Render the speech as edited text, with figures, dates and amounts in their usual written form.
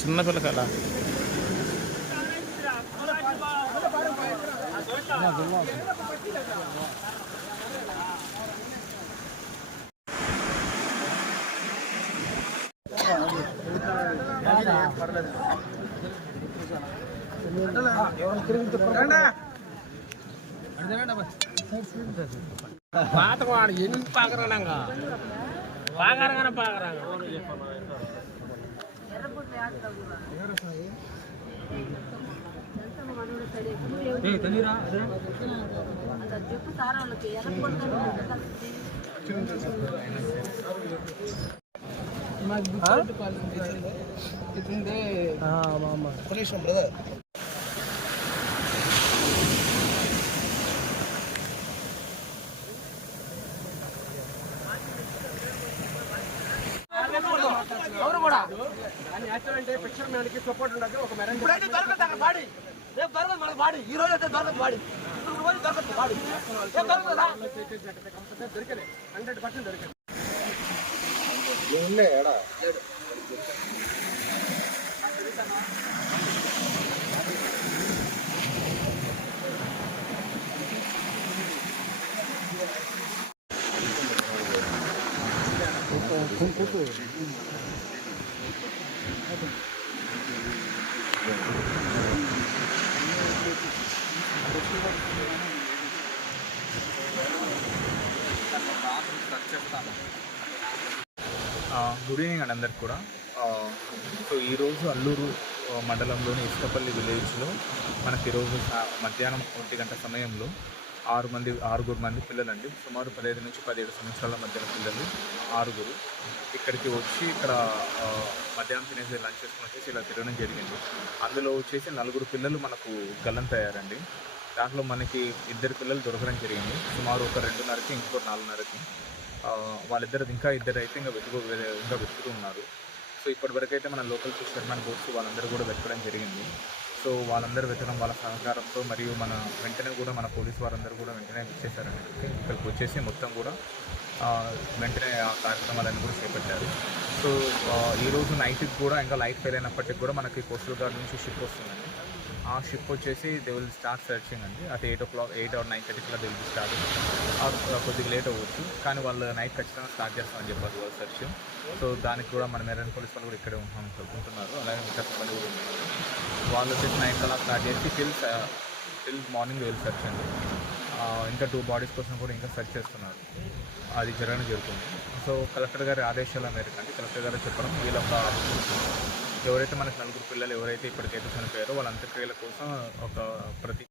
చిన్న పిల్లకాయల పాతవాడు ఎందుకు పాకరానంగా పాకరంగానే పాకరాంగ బ్రదర్ ఎవరు కూడా యాక్చువల్ పిక్చర్ మ్యాన్కి సపోర్ట్ ఉండదు. ఒక మెరైన్ దొరకదు అక్కడ బాడీ, రేపు దొరకదు మన బాడీ, ఈ రోజు అయితే దొరకదు బాడీ, ఇప్పుడు రోజు దొరకదు బాడీ, దొరకదా దొరికలే 100% దొరికదు. గుడ్ ఈవినింగ్ అండి అందరికి కూడా. సో ఈరోజు అల్లూరు మండలంలోని ఇసుకపల్లి విలేజ్లో మనకి ఈరోజు మధ్యాహ్నం 1 గంట సమయంలో ఆరుగురు మంది పిల్లలండి, సుమారు 15 నుంచి 17 సంవత్సరాల మధ్యన పిల్లలు 6 ఇక్కడికి వచ్చి ఇక్కడ మధ్యాహ్నం తినేసి లంచ్ చేసుకుని వచ్చేసి ఇలా తిరగడం జరిగింది. అందులో వచ్చేసి 4 పిల్లలు మనకు గల్లంతయ్యారండి. దాంట్లో మనకి 2 పిల్లలు దొరకడం జరిగింది, సుమారు ఒక 2:30కి ఇంకో 4:30కి. వాళ్ళిద్దరు ఇంకా అయితే ఇంకా వెతుకుతూ ఉన్నారు. సో ఇప్పటివరకు అయితే మన లోకల్ ఫిషర్మెన్ బోట్స్ వాళ్ళందరూ కూడా వెతకడం జరిగింది. సో వాళ్ళందరూ వెతకడం వాళ్ళ సహకారంతో మరియు మన వెంటనే కూడా మన పోలీసు వారందరూ కూడా వెంటనే ఇచ్చేసారండి. ఇక్కడికి వచ్చేసి మొత్తం కూడా వెంటనే ఆ కార్యక్రమాలన్నీ కూడా చేపట్టారు. సో ఈరోజు నైట్కి కూడా ఇంకా లైట్ ఫెయిల్ అయినప్పటికీ కూడా మనకి కోస్టల్ గార్డ్ నుంచి షిప్ వస్తుందండి. ఆ షిప్ వచ్చేసి దే విల్ స్టార్ట్ సర్చింగ్ అండి. అది 8 or 9:30 దే విల్ స్టార్ట్. కొద్దిగా లేట్ అవ్వచ్చు, కానీ వాళ్ళు నైట్ ఖచ్చితంగా స్టార్ట్ చేస్తామని చెప్పారు వాళ్ళు సెర్చ్. సో దానికి కూడా మన మెరైన్ పోలీస్ వాళ్ళు కూడా ఇక్కడే ఉంటున్నారు. అలాగే ఇంకా సిబ్బంది కూడా ఉన్నారు. వాళ్ళు వచ్చేసి 9 కల్లా స్టార్ట్ చేసి till morning they will search అండి. ఇంకా 2 బాడీస్ కోసం కూడా ఇంకా సెర్చ్ చేస్తున్నారు. అది జరుగుతుంది. సో కలెక్టర్ గారి ఆదేశాల మేరకు అంటే కలెక్టర్ గారు చెప్పడం వీళ్ళొక ఎవరైతే మనకు 4 పిల్లలు ఎవరైతే ఇప్పటికైతే చనిపోయారో వాళ్ళ అంత్యక్రియల కోసం ఒక